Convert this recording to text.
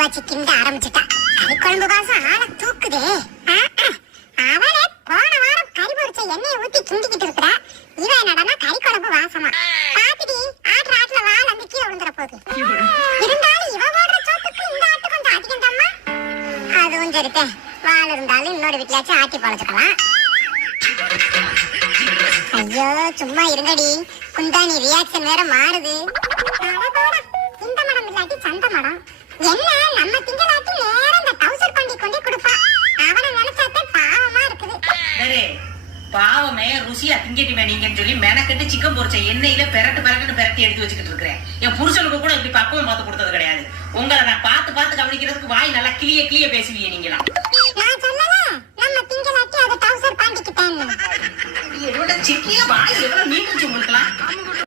வச்சு கிண்ட ஆரம்பிச்சுட்டா. கறி குழம்பு வாசம் ஆள தூக்குதே. அவளே போன வாரம் கறி பொரிச்ச எண்ணெயை ஊத்தி கிண்டிக்கிட்டு இருக்கிறா. இவ என்னடா கறி குழம்பு வாசமா. பாத்துடி ஆட்டுற ஆட்டுல வால் அந்த கீழே விழுந்துற போகுது. இருந்தாலும் இவ போடுற சோத்துக்கு இந்த ஆட்டு கொஞ்சம் அதிகம் தாம்மா. அதுவும் சரித்தே, வால் இருந்தாலும் இன்னொரு வீட்லயாச்சும் ஆட்டி பழச்சுக்கலாம். ஐயோ சும்மா இருங்கடி, குந்தாணி ரியாக்ஷன் வேற மாறுது. இந்த மடம் இல்லாட்டி சந்த மடம் என்ன நம்ம திங்களாட்டி நேரம் இந்த டவுசர் பண்ணி கொண்டே கொடுப்பா. அவனை நினைச்சாத்தே பாவமா இருக்குது. பாவமே ருசியா திங்கட்டுமே நீங்கன்னு சொல்லி மெனக்கட்டு சிக்கன் பொரிச்ச எண்ணெயில பெரட்டு எடுத்து வச்சுக்கிட்டு இருக்கிறேன். என் புருஷனுக்கு கூட இப்படி பக்குவம் பார்த்து கொடுத்தது கிடையாது. உங்களை நான் பார்த்து கவனிக்கிறதுக்கு வாய் நல்லா கிளிய பேசுவீங்க நீங்களாம். நான் சொல்லல நம்ம திங்களாட்டி அதை டவுசர் பண்ணிக்கிட்டேன்னு. என்னோட சிக்கிய வாய் எவ்வளவு நீட்டுச்சு உங்களுக்குலாம்.